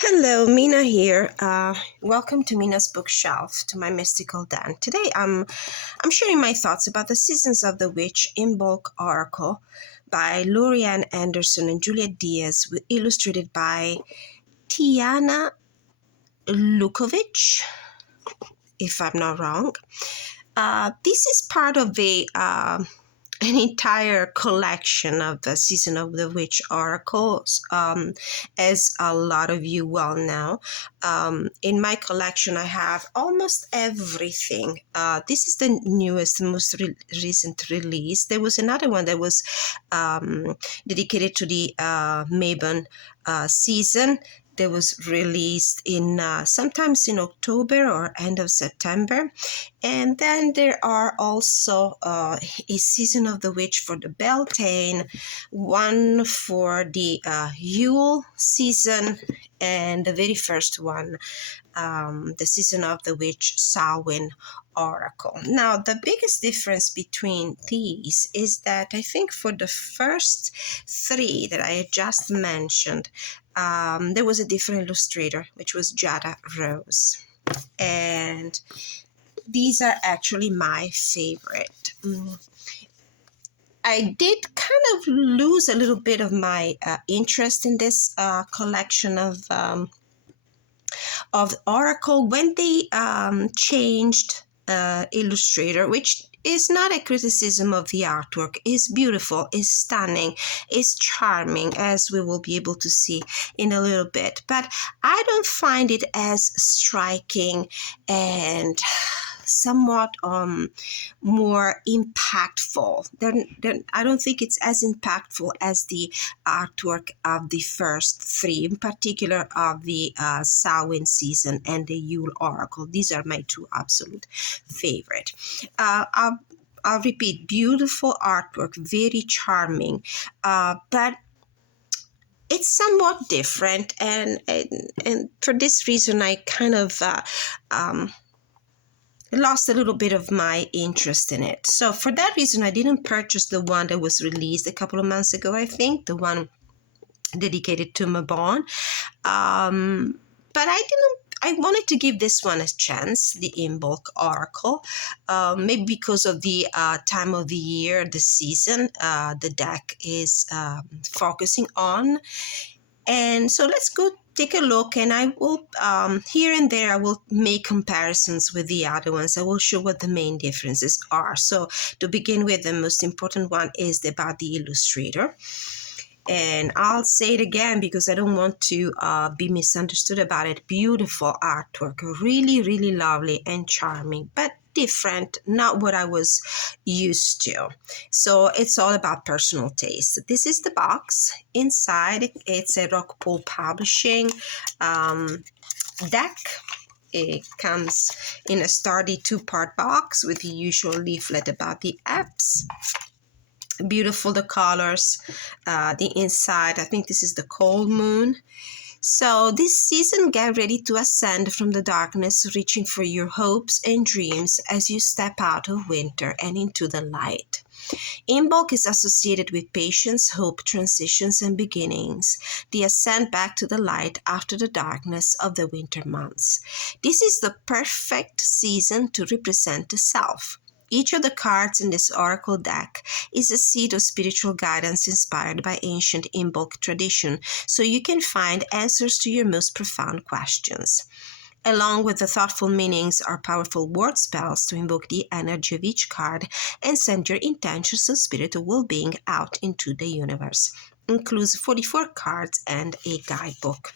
Hello, Mina here. Welcome to Mina's Bookshelf, to my mystical den. Today, I'm sharing my thoughts about the Seasons of the Witch Imbolc Oracle by Lorianne Anderson and Juliet Diaz, illustrated by Tiana Lukovic, if I'm not wrong. This is part of an entire collection of the Season of the Witch oracles, as a lot of you well know. In my collection, I have almost everything. This is the newest, most recent release. There was another one that was dedicated to the Mabon season. That was released in sometimes in October or end of September. And then there are also a Season of the Witch for the Beltane, one for the Yule season, and the very first one, the Season of the Witch Samhain Oracle. Now, the biggest difference between these is that I think for the first three that I just mentioned, there was a different illustrator, which was Jada Rose. And these are actually my favorite. I did kind of lose a little bit of my interest in this collection of Oracle when they changed illustrator, which is not a criticism of the artwork. It's beautiful, it's stunning, it's charming, as we will be able to see in a little bit. But I don't find it as striking and somewhat more impactful. I don't think it's as impactful as the artwork of the first three, in particular of the Samhain season and the Yule Oracle. These are my two absolute favorite. I'll repeat, beautiful artwork, very charming, but it's somewhat different, and for this reason I kind of lost a little bit of my interest in it. So for that reason, I didn't purchase the one that was released a couple of months ago, I think, the one dedicated to Mabon. But I wanted to give this one a chance, the Imbolc Oracle, maybe because of the time of the year, the season the deck is focusing on. And so let's go take a look, and I will, here and there, I will make comparisons with the other ones. I will show what the main differences are. So to begin with, the most important one is about the illustrator. And I'll say it again because I don't want to be misunderstood about it. Beautiful artwork, really, really lovely and charming, but different, not what I was used to. So it's all about personal taste. This is the box. Inside, it's a Rockpool Publishing deck. It comes in a sturdy two-part box with the usual leaflet about the apps. Beautiful, the colors, the inside. I think this is the cold moon. So this season, get ready to ascend from the darkness, reaching for your hopes and dreams as you step out of winter and into the light. Imbolc is associated with patience, hope, transitions, and beginnings, the ascent back to the light after the darkness of the winter months. This is the perfect season to represent the self. Each of the cards in this oracle deck is a seed of spiritual guidance inspired by ancient Imbolc tradition, so you can find answers to your most profound questions. Along with the thoughtful meanings are powerful word spells to invoke the energy of each card and send your intentions of spiritual well-being out into the universe. Includes 44 cards and a guidebook.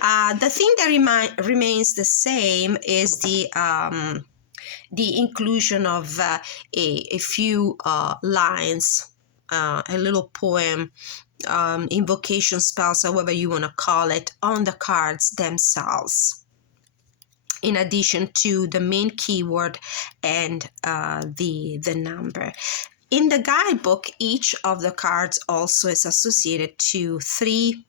The thing that remains the same is the inclusion of a few lines, a little poem, invocation spells, however you want to call it, on the cards themselves, in addition to the main keyword and the number. In the guidebook, each of the cards also is associated to 3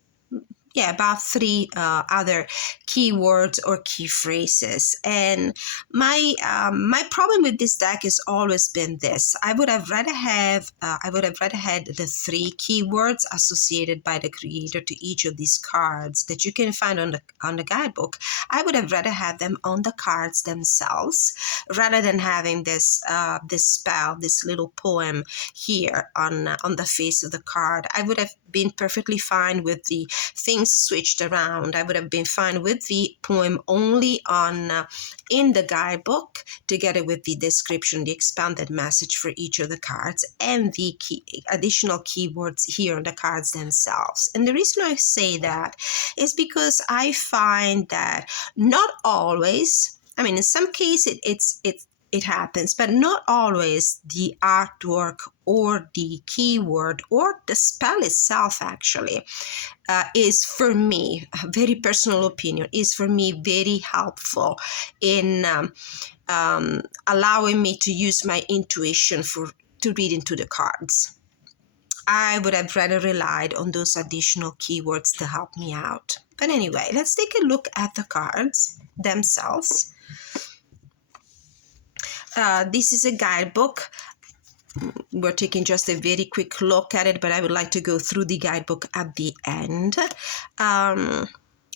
about three other keywords or key phrases. And my problem with this deck has always been this: I would have rather had the three keywords associated by the creator to each of these cards that you can find on the guidebook. I would have rather had them on the cards themselves, rather than having this spell, this little poem here on the face of the card. I would have been perfectly fine with the things switched around. I would have been fine with the poem only on in the guidebook, together with the description, the expanded message for each of the cards, and the additional keywords here on the cards themselves. And the reason I say that is because I find that not always, I mean, in some cases it happens, but not always the artwork or the keyword or the spell itself actually is, for me, a very personal opinion, is for me very helpful in allowing me to use my intuition to read into the cards. I would have rather relied on those additional keywords to help me out. But anyway, let's take a look at the cards themselves. This is a guidebook. We're taking just a very quick look at it, but I would like to go through the guidebook at the end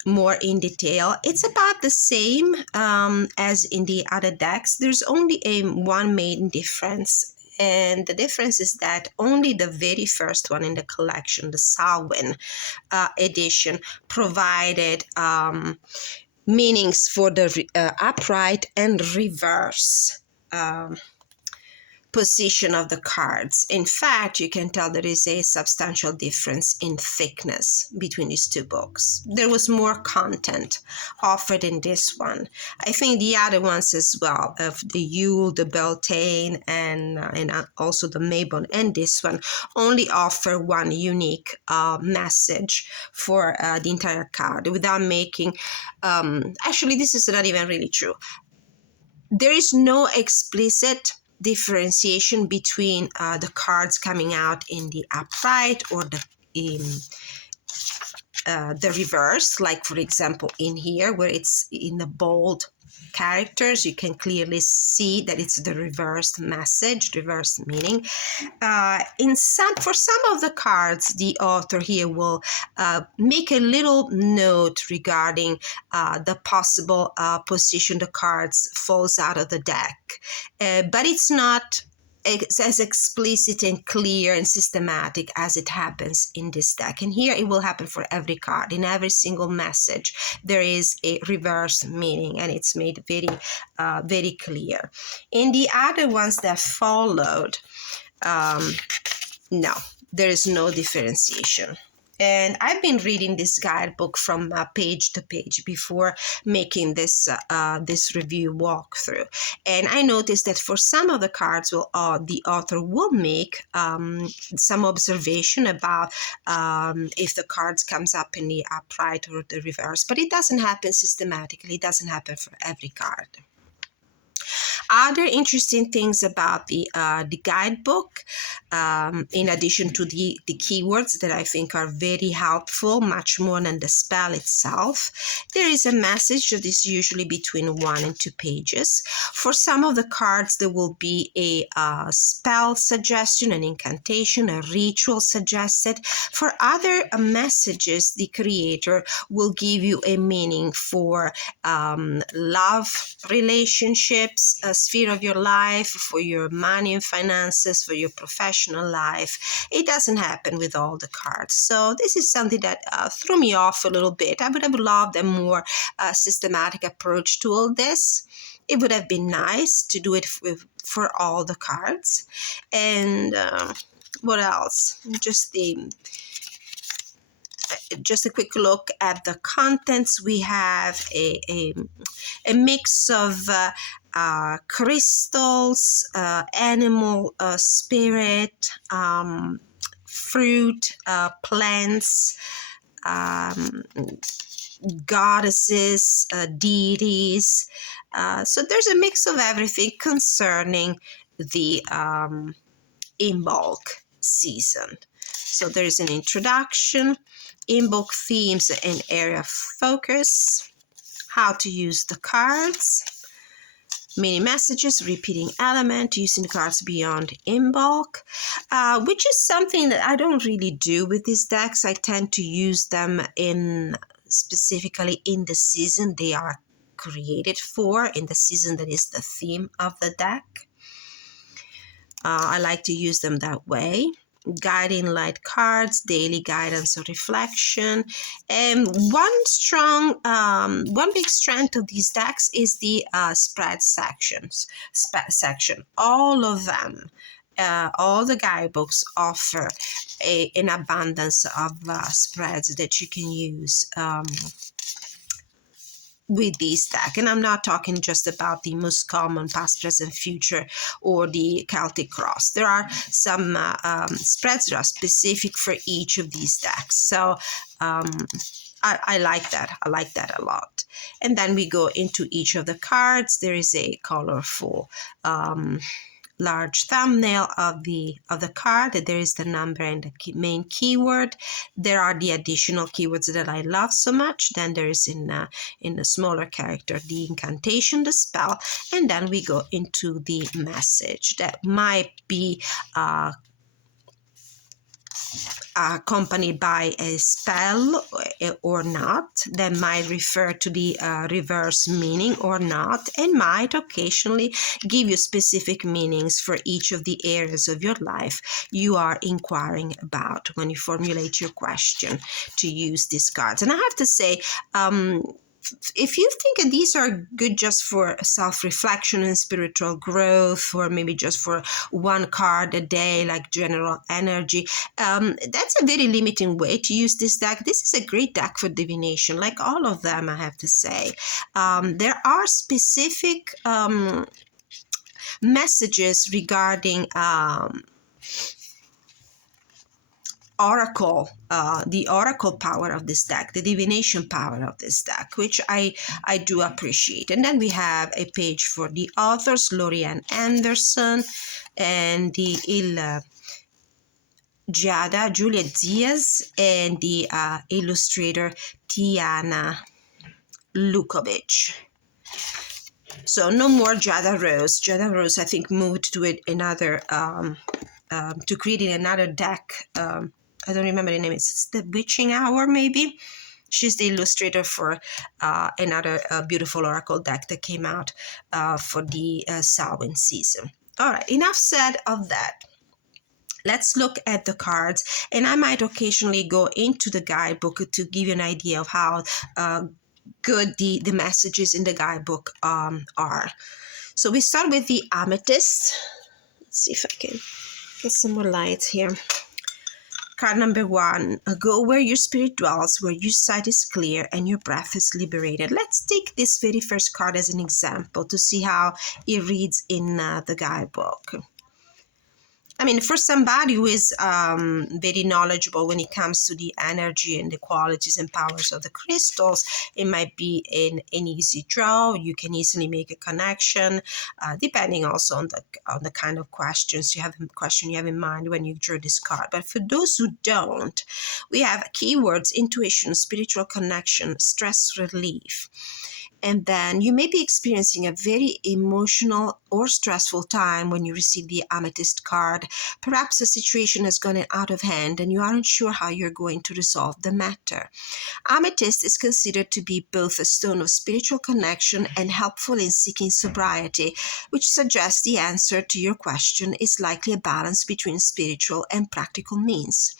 more in detail. It's about the same as in the other decks. There's only one main difference. And the difference is that only the very first one in the collection, the Samhain edition, provided meanings for the upright and reverse position of the cards. In fact, you can tell there is a substantial difference in thickness between these two books. There was more content offered in this one. I think the other ones as well, of the Yule, the Beltane, and also the Mabon, and this one only offer one unique message for the entire card without making, actually this is not even really true. There is no explicit differentiation between the cards coming out in the upright or the reverse, like for example in here where it's in the bold characters, you can clearly see that it's the reversed message, reversed meaning. For some of the cards, the author here will make a little note regarding the possible position the cards falls out of the deck, but it's not as explicit and clear and systematic as it happens in this deck. And here it will happen for every card. In every single message, there is a reverse meaning, and it's made very, very clear. In the other ones that followed, no, there is no differentiation. And I've been reading this guidebook from page to page before making this review walkthrough. And I noticed that for some of the cards, the author will make some observation about if the cards comes up in the upright or the reverse. But it doesn't happen systematically. It doesn't happen for every card. Other interesting things about the guidebook, in addition to the keywords that I think are very helpful, much more than the spell itself, there is a message that is usually between 1 and 2 pages. For some of the cards, there will be a spell suggestion, an incantation, a ritual suggested. For other messages, the creator will give you a meaning for love, relationships, a sphere of your life, for your money and finances, for your professional life. It doesn't happen with all the cards. So this is something that threw me off a little bit. I would have loved a more systematic approach to all this. It would have been nice to do it for all the cards. And what else? Just a quick look at the contents. We have a mix of crystals, animal spirit, fruit, plants, goddesses, deities. So there's a mix of everything concerning the Imbolc season. So there's an introduction, Imbolc themes and area of focus, how to use the cards, mini messages, repeating element, using the cards beyond Imbolc, which is something that I don't really do with these decks. I tend to use them specifically in the season they are created for, in the season that is the theme of the deck. I like to use them that way. Guiding light cards, daily guidance or reflection. And one big strength of these decks is the spread section. All of them, all the guidebooks offer an abundance of spreads that you can use with this deck. And I'm not talking just about the most common past, present, future, or the Celtic cross. There are some spreads that are specific for each of these decks. So I like that. I like that a lot. And then we go into each of the cards. There is a colorful large thumbnail of the card. There is the number and the main keyword. There are the additional keywords that I love so much. Then there is in the smaller character the incantation, the spell, and then we go into the message that might be accompanied by a spell or not, that might refer to the reverse meaning or not, and might occasionally give you specific meanings for each of the areas of your life you are inquiring about when you formulate your question to use these cards. And I have to say, if you think that these are good just for self-reflection and spiritual growth, or maybe just for one card a day, like general energy, that's a very limiting way to use this deck. This is a great deck for divination, like all of them, I have to say. There are specific messages regarding Oracle, the Oracle power of this deck, the divination power of this deck, which I do appreciate. And then we have a page for the authors, Lorianne Anderson, and the Juliet Diaz, and the illustrator Tiana Lukovic. So no more Jada Rose. Jada Rose, I think, moved to another to creating another deck. I don't remember the name. It's the Witching Hour, maybe. She's the illustrator for another beautiful Oracle deck that came out for the Samhain season. All right, enough said of that. Let's look at the cards, and I might occasionally go into the guidebook to give you an idea of how good the messages in the guidebook are. So we start with the Amethyst. Let's see if I can get some more light here. Card number 1, go where your spirit dwells, where your sight is clear and your breath is liberated. Let's take this very first card as an example to see how it reads in the guidebook. I mean, for somebody who is very knowledgeable when it comes to the energy and the qualities and powers of the crystals, it might be an easy draw. You can easily make a connection, depending also on the kind of question you have in mind when you drew this card. But for those who don't, we have keywords: intuition, spiritual connection, stress relief. And then you may be experiencing a very emotional or stressful time when you receive the Amethyst card. Perhaps the situation has gone out of hand and you aren't sure how you're going to resolve the matter. Amethyst is considered to be both a stone of spiritual connection and helpful in seeking sobriety, which suggests the answer to your question is likely a balance between spiritual and practical means.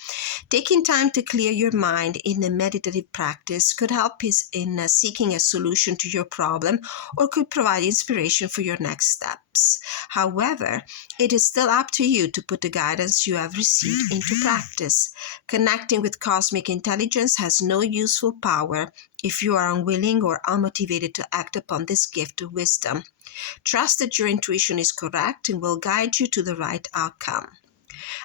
Taking time to clear your mind in a meditative practice could help in seeking a solution to your problem, or could provide inspiration for your next steps. However, it is still up to you to put the guidance you have received into practice. Connecting with cosmic intelligence has no useful power if you are unwilling or unmotivated to act upon this gift of wisdom. Trust that your intuition is correct and will guide you to the right outcome.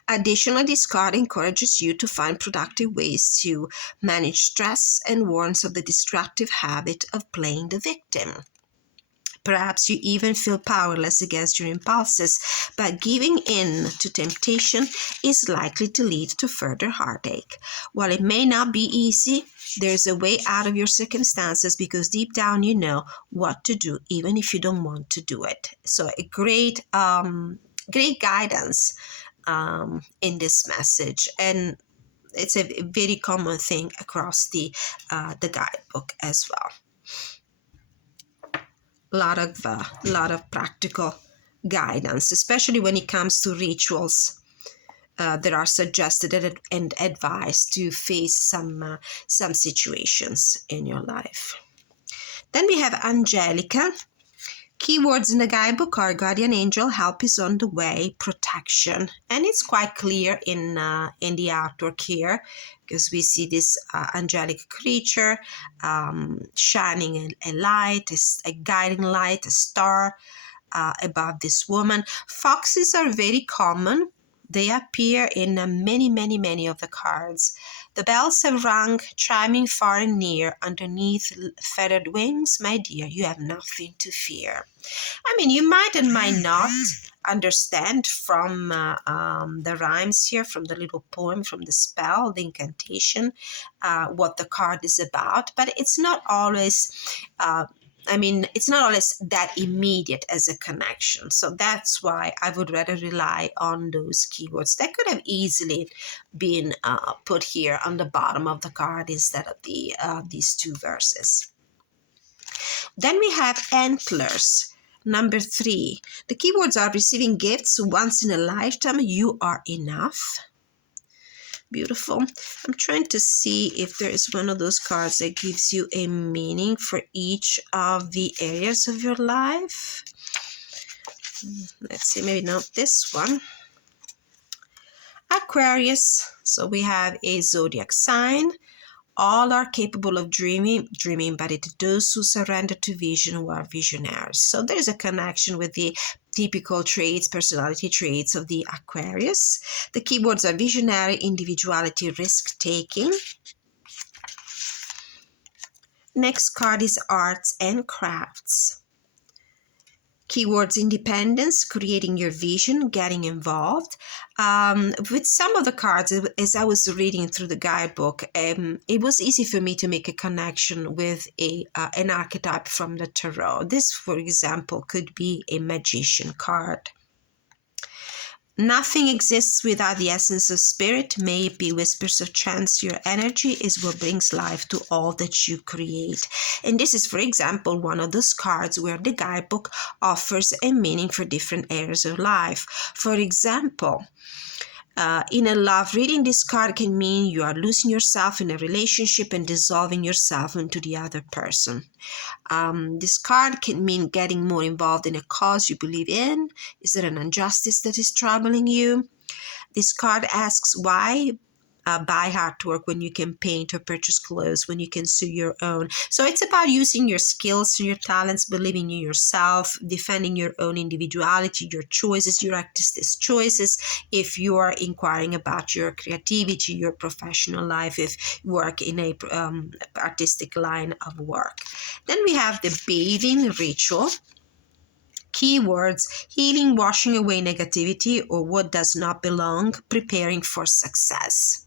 Additionally, this card encourages you to find productive ways to manage stress and warns of the destructive habit of playing the victim. Perhaps you even feel powerless against your impulses, but giving in to temptation is likely to lead to further heartache. While it may not be easy, there's a way out of your circumstances because deep down you know what to do, even if you don't want to do it. So a great guidance in this message, and it's a very common thing across the guidebook as well. Lot of practical guidance, especially when it comes to rituals that are suggested and advised to face some situations in your life. Then we have Angelica. Keywords in the guidebook are guardian angel, help is on the way, protection, and it's quite clear in the artwork here, because we see this angelic creature shining a light, a guiding light, a star above this woman. Foxes are very common. They appear in many of the cards. The bells have rung, chiming far and near, underneath feathered wings, my dear, you have nothing to fear. I mean, you might and might not understand from the rhymes here, from the little poem, from the spell, the incantation, what the card is about, but it's not always it's not always that immediate as a connection. So that's why I would rather rely on those keywords that could have easily been put here on the bottom of the card instead of these two verses. Then we have antlers. Number 3. The keywords are receiving gifts once in a lifetime. You are enough. Beautiful. I'm trying to see if there is one of those cards that gives you a meaning for each of the areas of your life. Let's see, maybe not this one. Aquarius. So we have a zodiac sign. All are capable of dreaming, but it's those who surrender to vision who are visionaries. So there's a connection with the typical traits, personality traits of the Aquarius. The keywords are visionary, individuality, risk-taking. Next card is arts and crafts. Keywords independence, creating your vision, getting involved. With some of the cards, as I was reading through the guidebook, it was easy for me to make a connection with an archetype from the tarot. This, for example, could be a magician card. Nothing exists without the essence of spirit. May it be whispers of chance. Your energy is what brings life to all that you create. And this is, for example, one of those cards where the guidebook offers a meaning for different areas of life. For example, in a love reading, this card can mean you are losing yourself in a relationship and dissolving yourself into the other person. This card can mean getting more involved in a cause you believe in. Is there an injustice that is troubling you? This card asks why buy artwork when you can paint or purchase clothes when you can sew your own. So it's about using your skills and your talents, believing in yourself, defending your own individuality, your choices, your artistic choices. If you are inquiring about your creativity, your professional life, if you work in a artistic line of work. Then we have the bathing ritual. Keywords: healing, washing away negativity or what does not belong, preparing for success.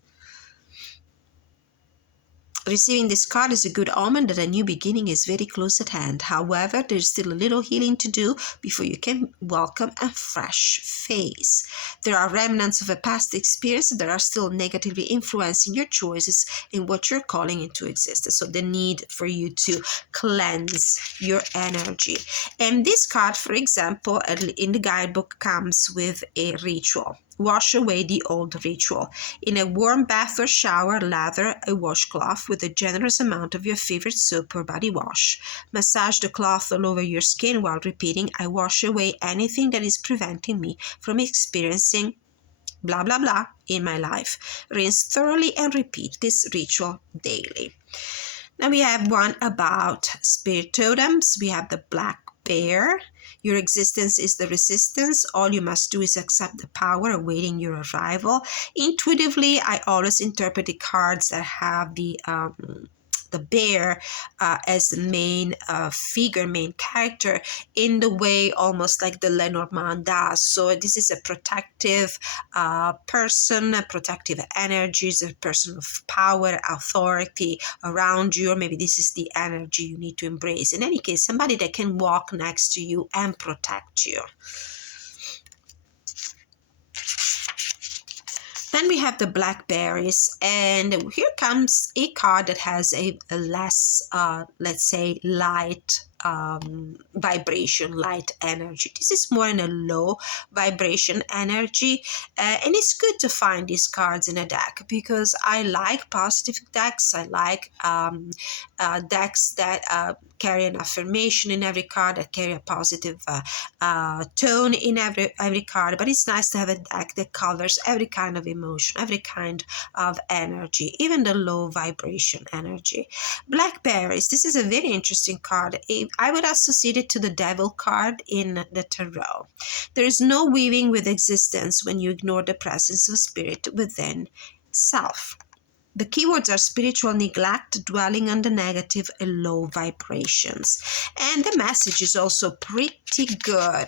Receiving this card is a good omen that a new beginning is very close at hand. However, there's still a little healing to do before you can welcome a fresh phase. There are remnants of a past experience that are still negatively influencing your choices and what you're calling into existence. So the need for you to cleanse your energy. And this card, for example, in the guidebook comes with a ritual. Wash away the old ritual. In a warm bath or shower, lather a washcloth with a generous amount of your favorite soap or body wash. Massage the cloth all over your skin while repeating, I wash away anything that is preventing me from experiencing blah, blah, blah in my life. Rinse thoroughly and repeat this ritual daily. Now we have one about spirit totems. We have the black bear. Your existence is the resistance. All you must do is accept the power awaiting your arrival. Intuitively, I always interpret the cards that have the the bear as the main figure, main character, in the way almost like the Lenormand does. So this is a protective person, a protective energy, is a person of power, authority around you, or maybe this is the energy you need to embrace. In any case, somebody that can walk next to you and protect you. Then we have the Blackberries, and here comes a card that has a less, let's say, light vibration, light energy. This is more in a low vibration energy, and it's good to find these cards in a deck because I like positive decks. I like decks that carry an affirmation in every card, that carry a positive tone in every card. But it's nice to have a deck that covers every kind of emotion, every kind of energy, even the low vibration energy. Blackberries, this is a very interesting card. I would associate it to the Devil card in the Tarot. There is no weaving with existence when you ignore the presence of spirit within self. The keywords are spiritual neglect, dwelling on the negative and low vibrations. And the message is also pretty good.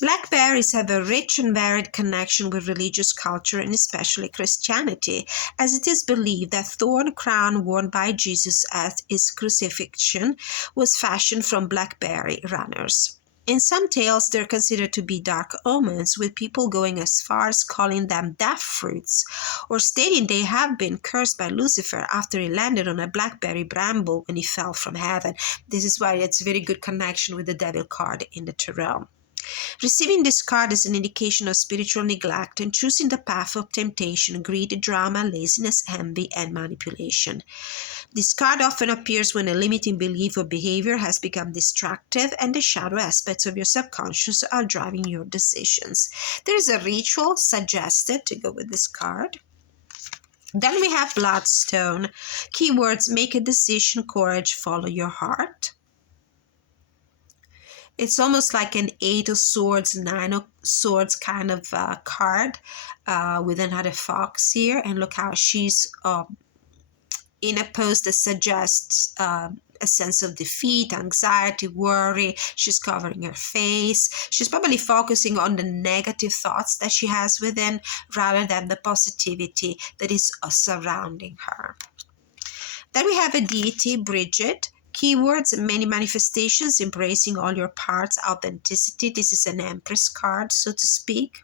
Blackberries have a rich and varied connection with religious culture and especially Christianity, as it is believed that thorn crown worn by Jesus at his crucifixion was fashioned from blackberry runners. In some tales, they're considered to be dark omens, with people going as far as calling them death fruits, or stating they have been cursed by Lucifer after he landed on a blackberry bramble when he fell from heaven. This is why it's a very good connection with the Devil card in the Tarot. Receiving this card is an indication of spiritual neglect and choosing the path of temptation, greed, drama, laziness, envy, and manipulation. This card often appears when a limiting belief or behavior has become destructive and the shadow aspects of your subconscious are driving your decisions. There is a ritual suggested to go with this card. Then we have Bloodstone. Keywords: make a decision, courage, follow your heart. It's almost like an 8 of swords, 9 of swords kind of card with another fox here. And look how she's in a pose that suggests a sense of defeat, anxiety, worry. She's covering her face. She's probably focusing on the negative thoughts that she has within rather than the positivity that is surrounding her. Then we have a deity, Bridget. Keywords: many manifestations, embracing all your parts, authenticity. This is an Empress card, so to speak.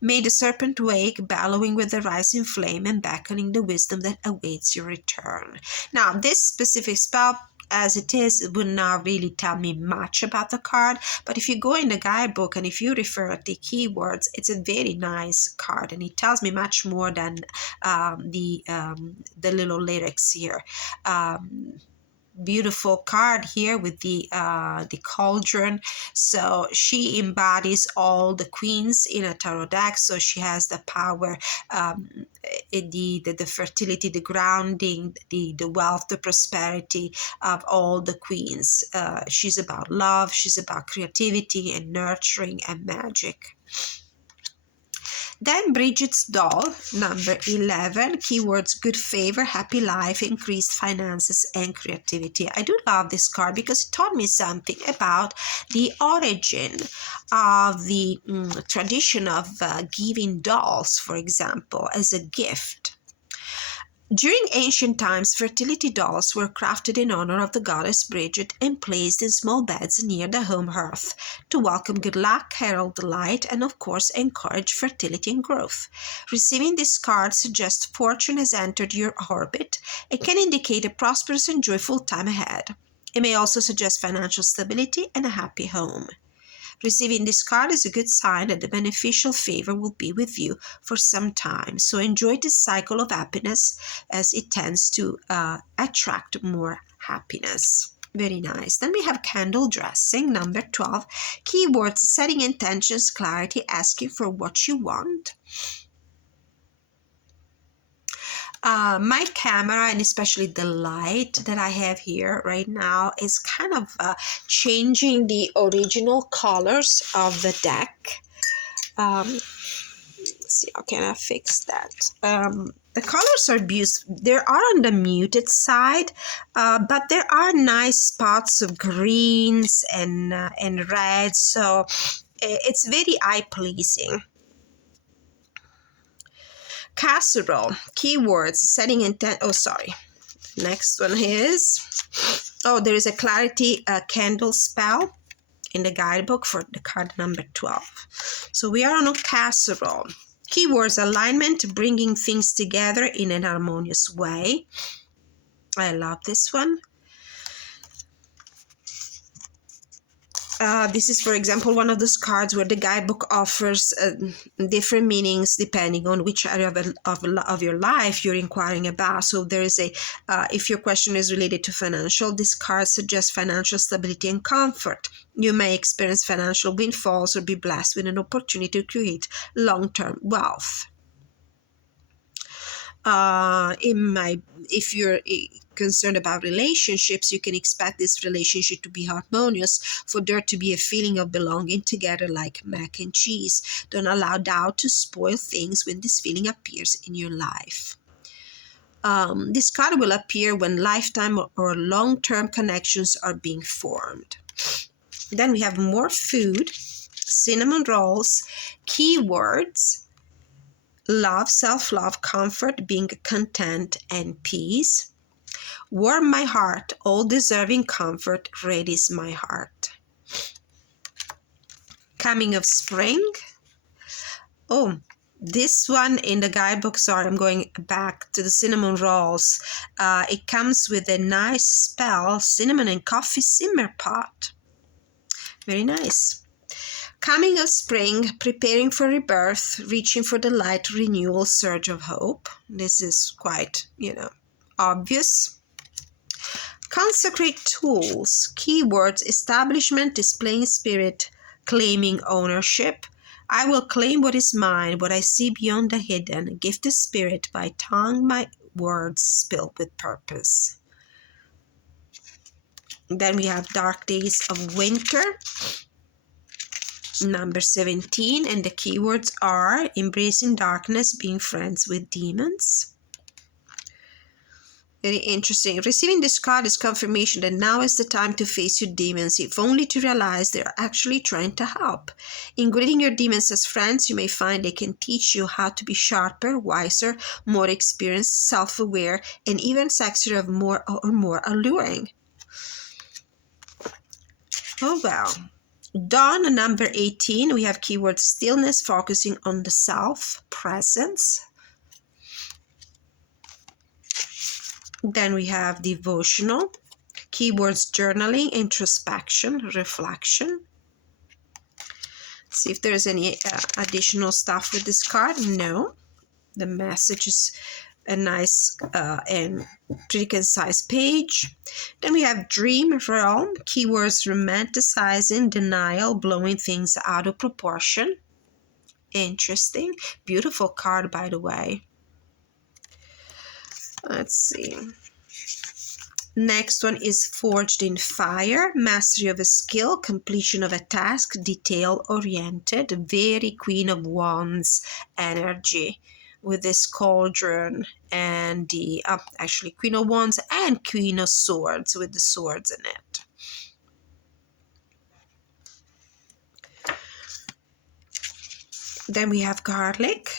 May the serpent wake, bellowing with the rising flame and beckoning the wisdom that awaits your return. Now, this specific spell, as it is, it would not really tell me much about the card, but if you go in the guidebook and if you refer to the keywords, it's a very nice card and it tells me much more than the little lyrics here. Beautiful card here with the cauldron. So she embodies all the queens in a tarot deck. So she has the power, the fertility, the grounding, the wealth, the prosperity of all the queens. She's about love. She's about creativity and nurturing and magic. Then Bridget's doll, number 11, keywords: good favor, happy life, increased finances, and creativity. I do love this card because it taught me something about the origin of the tradition of giving dolls, for example, as a gift. During ancient times, fertility dolls were crafted in honor of the goddess Bridget and placed in small beds near the home hearth to welcome good luck, herald delight, and of course encourage fertility and growth. Receiving this card suggests fortune has entered your orbit and can indicate a prosperous and joyful time ahead. It may also suggest financial stability and a happy home. Receiving this card is a good sign that the beneficial favor will be with you for some time. So enjoy this cycle of happiness as it tends to attract more happiness. Very nice. Then we have candle dressing, number 12. Keywords: setting intentions, clarity, asking for what you want. My camera, and especially the light that I have here right now, is kind of changing the original colors of the deck. Let's see, how can I fix that? The colors are beautiful. They are on the muted side, but there are nice spots of greens and reds, so it's very eye-pleasing. Casserole, keywords, setting intent. Oh, sorry. Next one is, there is a clarity candle spell in the guidebook for the card number 12. So we are on a casserole. Keywords, alignment, bringing things together in an harmonious way. I love this one. This is, for example, one of those cards where the guidebook offers different meanings depending on which area of your life you're inquiring about. So there is if your question is related to financial, this card suggests financial stability and comfort. You may experience financial windfalls or be blessed with an opportunity to create long-term wealth. If you're concerned about relationships, you can expect this relationship to be harmonious, for there to be a feeling of belonging together like mac and cheese. Don't allow doubt to spoil things when this feeling appears in your life. This card will appear when lifetime or long-term connections are being formed. Then we have more food, cinnamon rolls, keywords, love, self-love, comfort, being content, and peace. Warm my heart, all deserving comfort, readies my heart. Coming of spring. Oh, this one in the guidebook, sorry, I'm going back to the cinnamon rolls. It comes with a nice spell, cinnamon and coffee simmer pot. Very nice. Coming of spring, preparing for rebirth, reaching for the light, renewal, surge of hope. This is quite, obvious. Consecrate tools, keywords, establishment, displaying spirit, claiming ownership. I will claim what is mine, what I see beyond the hidden, gifted spirit by tongue, my words spilled with purpose. Then we have Dark Days of Winter, number 17, and the keywords are embracing darkness, being friends with demons. Very interesting. Receiving this card is confirmation that now is the time to face your demons, if only to realize they are actually trying to help. In greeting your demons as friends, you may find they can teach you how to be sharper, wiser, more experienced, self-aware, and even sexier or more alluring. Oh, well. Dawn, number 18, we have keyword stillness, focusing on the self, presence. Then we have devotional, keywords journaling, introspection, reflection. See if there's any additional stuff with this card. No, the message is a nice and pretty concise page. Then we have dream realm, keywords romanticizing, denial, blowing things out of proportion. Interesting. Beautiful card, by the way. Let's see. Next one is Forged in Fire, mastery of a skill, completion of a task, detail-oriented, very Queen of Wands energy with this cauldron and the, actually Queen of Wands and Queen of Swords with the swords in it. Then we have garlic.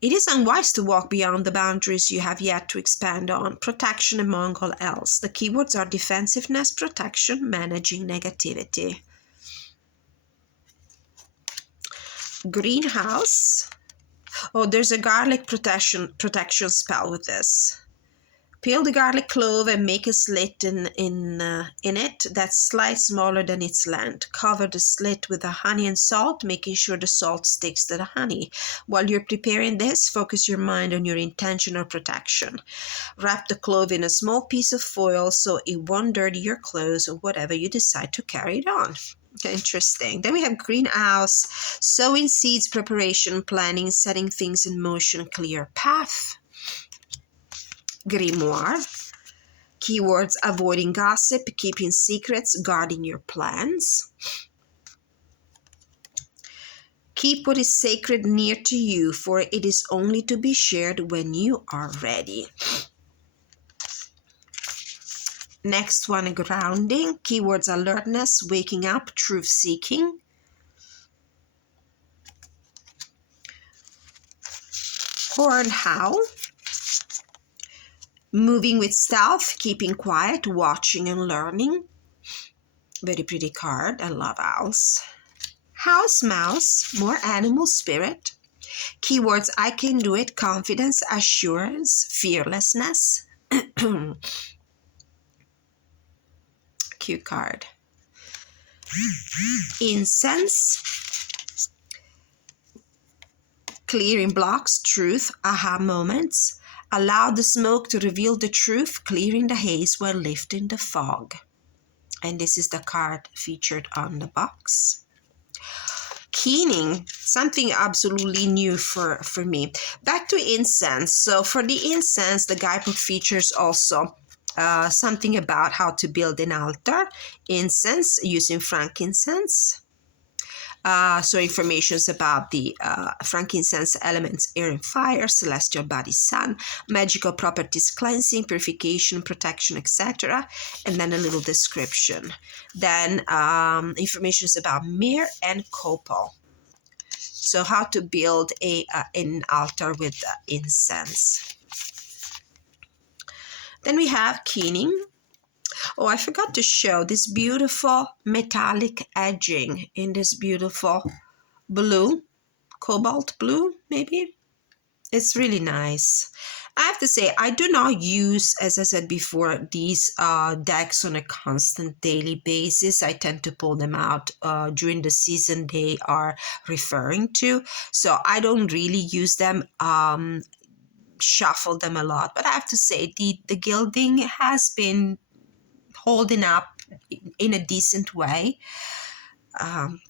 It is unwise to walk beyond the boundaries you have yet to expand on. Protection among all else. The keywords are defensiveness, protection, managing negativity. Greenhouse. Oh, there's a garlic protection spell with this. Peel the garlic clove and make a slit in it that's slightly smaller than its length. Cover the slit with the honey and salt, making sure the salt sticks to the honey. While you're preparing this, focus your mind on your intention or protection. Wrap the clove in a small piece of foil so it won't dirty your clothes or whatever you decide to carry it on. Interesting. Then we have greenhouse, sowing seeds, preparation, planning, setting things in motion, clear path. Grimoire, keywords avoiding gossip, keeping secrets, guarding your plans. Keep what is sacred near to you, for it is only to be shared when you are ready. Next one, grounding. Keywords: alertness, waking up, truth-seeking. Horn howl. Moving with stealth, keeping quiet, watching and learning. Very pretty card. I love owls. House mouse, more animal spirit. Keywords: I can do it, confidence, assurance, fearlessness. Cute card. Incense. Clearing blocks, truth, aha moments. Allow the smoke to reveal the truth, clearing the haze while lifting the fog. And this is the card featured on the box. Keening, something absolutely new for me. Back to incense. So for the incense, the guidebook features also something about how to build an altar, incense using frankincense. So informations about the frankincense elements: air and fire, celestial body sun, magical properties: cleansing, purification, protection, etc. And then a little description. Then informations about myrrh and copal. So how to build an altar with incense. Then we have keening. Oh, I forgot to show this beautiful metallic edging in this beautiful blue, cobalt blue, maybe. It's really nice. I have to say, I do not use, as I said before, these decks on a constant daily basis. I tend to pull them out during the season they are referring to. So I don't really use them, shuffle them a lot. But I have to say, the gilding has been holding up in a decent way.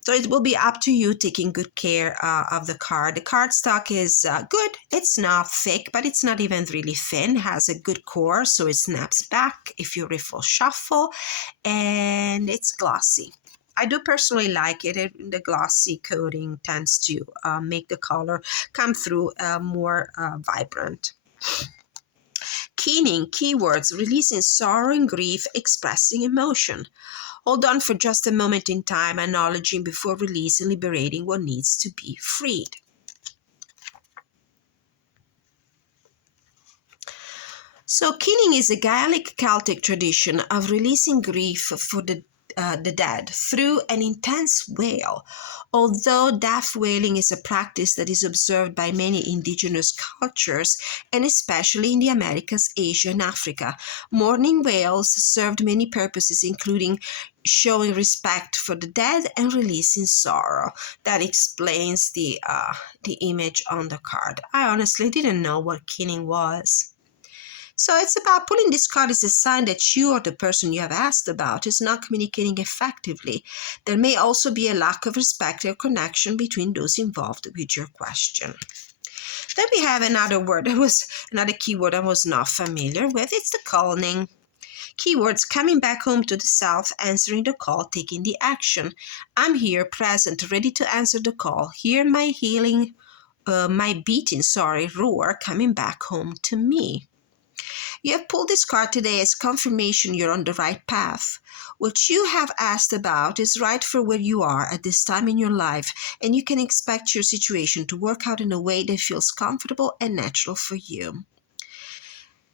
So it will be up to you taking good care of the card. The cardstock is good. It's not thick, but it's not even really thin. It has a good core, so it snaps back if you riffle shuffle, and it's glossy. I do personally like it. The glossy coating tends to make the color come through more vibrant. Keening, keywords: releasing sorrow and grief, expressing emotion. Hold on for just a moment in time, acknowledging before releasing, liberating what needs to be freed. So keening is a Gaelic Celtic tradition of releasing grief for the dead through an intense wail. Although death wailing is a practice that is observed by many indigenous cultures, and especially in the Americas, Asia, and Africa, mourning wails served many purposes, including showing respect for the dead and releasing sorrow. That explains the image on the card. I honestly didn't know what keening was. So it's about pulling this card as a sign that you or the person you have asked about is not communicating effectively. There may also be a lack of respect or connection between those involved with your question. Then we have another keyword I was not familiar with. It's the calling. Keywords: coming back home to the south, answering the call, taking the action. I'm here, present, ready to answer the call. Hear my beating roar, coming back home to me. You have pulled this card today as confirmation you're on the right path. What you have asked about is right for where you are at this time in your life, and you can expect your situation to work out in a way that feels comfortable and natural for you.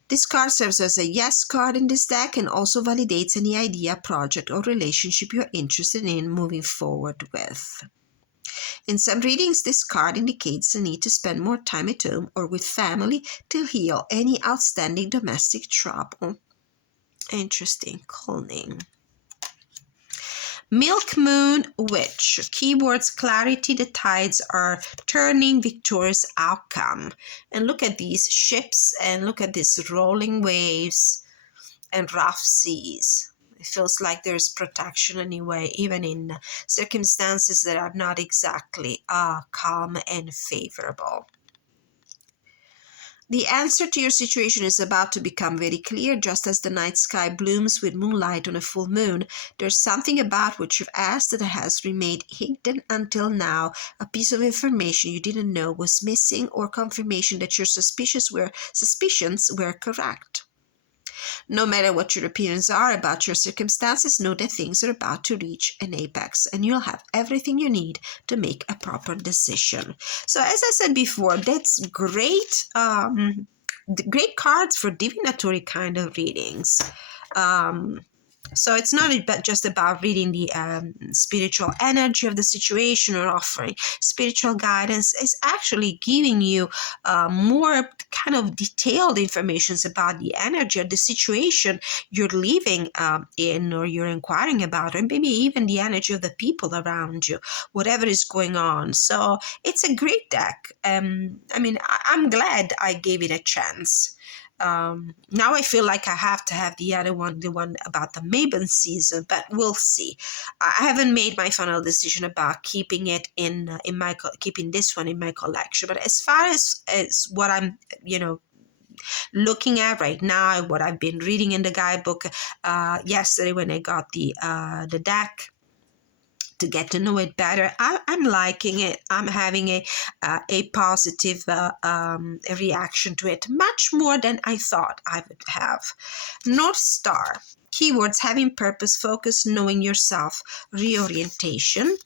This card serves as a yes card in this deck and also validates any idea, project, or relationship you're interested in moving forward with. In some readings, this card indicates the need to spend more time at home or with family to heal any outstanding domestic trouble. Interesting. Calling. Milk Moon Witch. Keywords: clarity, the tides are turning, victorious outcome. And look at these ships and look at these rolling waves and rough seas. It feels like there's protection anyway, even in circumstances that are not exactly calm and favorable. The answer to your situation is about to become very clear, just as the night sky blooms with moonlight on a full moon. There's something about what you've asked that has remained hidden until now, a piece of information you didn't know was missing, or confirmation that your suspicions were correct. No matter what your opinions are about your circumstances, know that things are about to reach an apex, and you'll have everything you need to make a proper decision. So as I said before, that's great. Great cards for divinatory kind of readings. So it's not just about reading the spiritual energy of the situation or offering spiritual guidance. It's actually giving you more kind of detailed information about the energy of the situation you're living in, or you're inquiring about, or maybe even the energy of the people around you, whatever is going on. So it's a great deck. I mean, I'm glad I gave it a chance. Now I feel like I have to have the other one, the one about the Maven season, but we'll see. I haven't made my final decision about keeping it keeping this one in my collection. But as far as what I'm, looking at right now, what I've been reading in the guidebook yesterday when I got the deck to get to know it better, I'm liking it. I'm having a positive reaction to it, much more than I thought I would have. North Star. Keywords: having purpose, focus, knowing yourself, reorientation.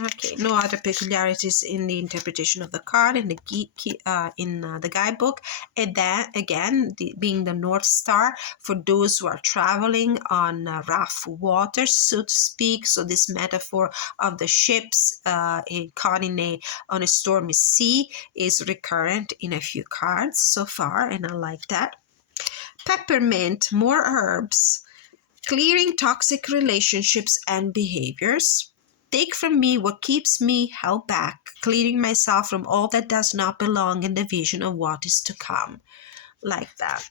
Okay, no other peculiarities in the interpretation of the card in the guidebook. And then again, being the North Star for those who are traveling on rough waters, so to speak. So this metaphor of the ships caught on a stormy sea is recurrent in a few cards so far, and I like that. Peppermint, more herbs, clearing toxic relationships and behaviors. Take from me what keeps me held back, clearing myself from all that does not belong in the vision of what is to come. Like that.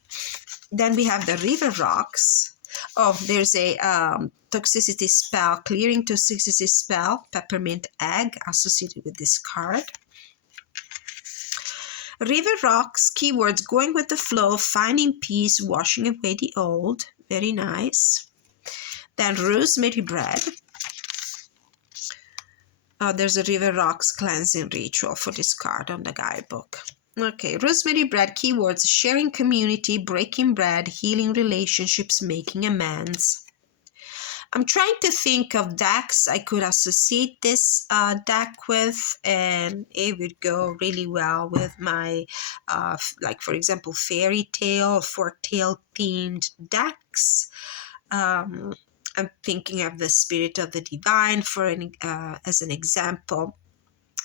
Then we have the River Rocks. Oh, there's a toxicity spell, clearing toxicity spell, peppermint egg associated with this card. River Rocks, keywords: going with the flow, finding peace, washing away the old. Very nice. Then Rosemary Bread. There's a River Rocks cleansing ritual for this card on the guidebook. Okay, Rosemary Bread, keywords: sharing community, breaking bread, healing relationships, making amends. I'm trying to think of decks I could associate this deck with, and it would go really well with my, like for example, fairy tale or fork-tale themed decks. I'm thinking of the Spirit of the Divine as an example.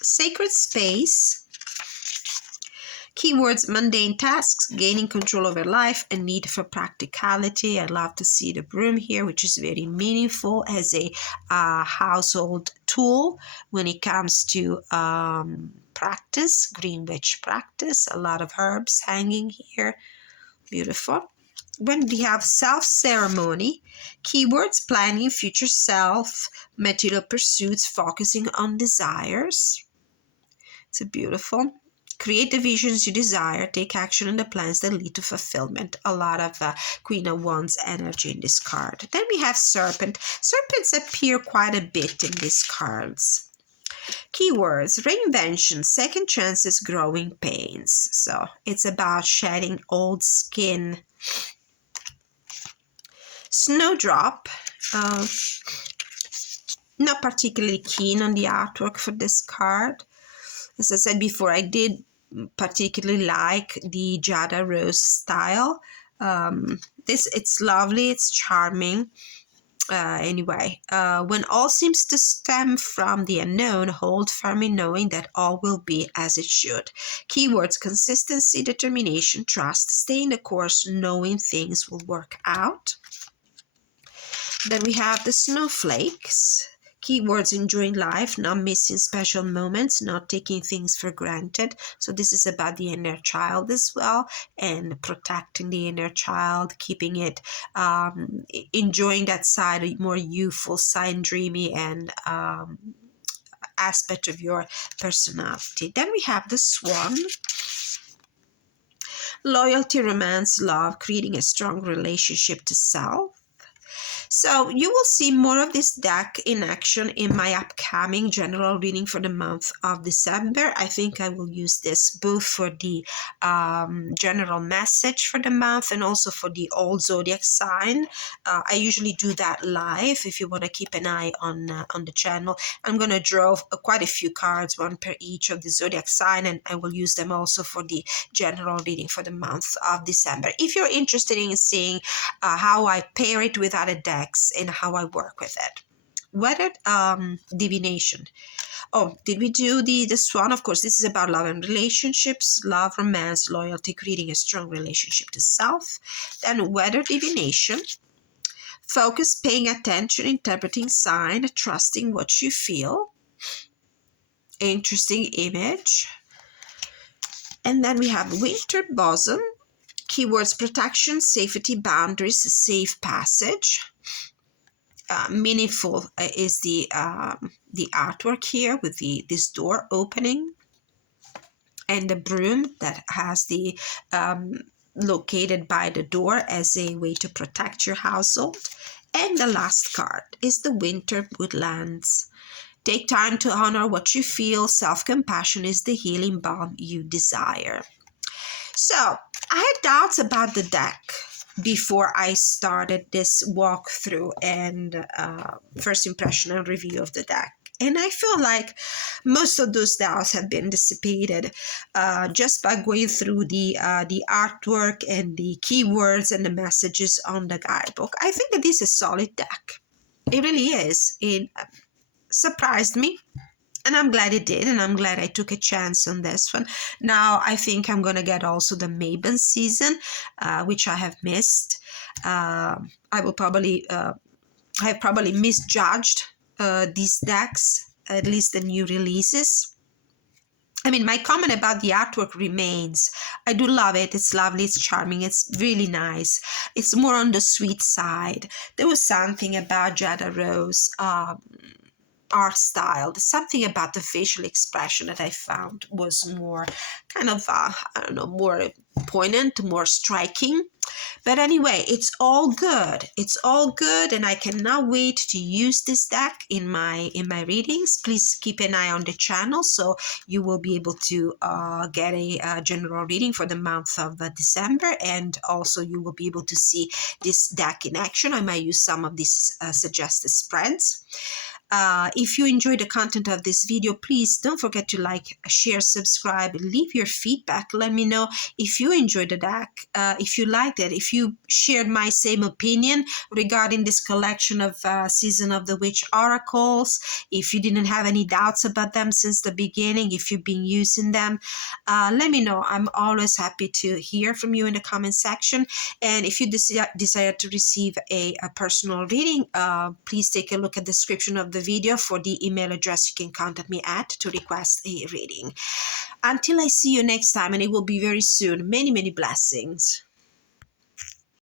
Sacred Space. Keywords: mundane tasks, gaining control over life, and need for practicality. I love to see the broom here, which is very meaningful as a household tool when it comes to practice, green witch practice. A lot of herbs hanging here. Beautiful. When we have self-ceremony, keywords: planning future self, material pursuits, focusing on desires. It's beautiful. Create the visions you desire, take action on the plans that lead to fulfillment. A lot of Queen of Wands energy in this card. Then we have Serpent. Serpents appear quite a bit in these cards. Keywords: reinvention, second chances, growing pains. So it's about shedding old skin. Snowdrop. Not particularly keen on the artwork for this card. As I said before, I did particularly like the Jada Rose style. It's lovely, it's charming. Anyway, when all seems to stem from the unknown, hold firm in knowing that all will be as it should. Keywords: consistency, determination, trust, stay in the course, knowing things will work out. Then we have the Snowflakes. Keywords: enjoying life, not missing special moments, not taking things for granted. So this is about the inner child as well, and protecting the inner child, keeping it, enjoying that side, more youthful side, dreamy and aspect of your personality. Then we have the Swan. loyalty, romance, love, creating a strong relationship to self. So you will see more of this deck in action in my upcoming general reading for the month of December. I think I will use this both for the general message for the month and also for the old zodiac sign. I usually do that live. If you want to keep an eye on the channel, I'm going to draw quite a few cards, one per each of the zodiac sign, and I will use them also for the general reading for the month of December. If you're interested in seeing how I pair it with other decks and how I work with it. Weathered divination. Oh, did we do this one? Of course, this is about love and relationships, love, romance, loyalty, creating a strong relationship to self. Then weather divination. Focus, paying attention, interpreting sign, trusting what you feel. Interesting image. And then we have winter bosom. Keywords: protection, safety, boundaries, safe passage. Meaningful is the artwork here with this door opening, and the broom that has the located by the door as a way to protect your household. And the last card is the winter woodlands. Take time to honor what you feel. Self-compassion is the healing balm you desire. So I had doubts about the deck before I started this walkthrough and first impression and review of the deck. And I feel like most of those doubts have been dissipated just by going through the artwork and the keywords and the messages on the guidebook. I think that this is a solid deck. It really is. It surprised me. And I'm glad it did, and I'm glad I took a chance on this one. Now I think I'm going to get also the Maven season, which I have missed. I have probably misjudged these decks, at least the new releases. I mean, my comment about the artwork remains. I do love it. It's lovely. It's charming. It's really nice. It's more on the sweet side. There was something about Jada Rose art style, something about the facial expression that I found was more kind of more poignant, more striking. But anyway, it's all good. It's all good, and I cannot wait to use this deck in my readings. Please keep an eye on the channel so you will be able to get a general reading for the month of December, and also you will be able to see this deck in action. I might use some of these suggested spreads. If you enjoyed the content of this video, please don't forget to like, share, subscribe, leave your feedback. Let me know if you enjoyed the deck, if you liked it, if you shared my same opinion regarding this collection of Season of the Witch oracles, if you didn't have any doubts about them since the beginning, if you've been using them. Let me know. I'm always happy to hear from you in the comment section. And if you desire to receive a personal reading, please take a look at the description of the video for the email address you can contact me at to request a reading. Until I see you next time, and it will be very soon, many, many blessings.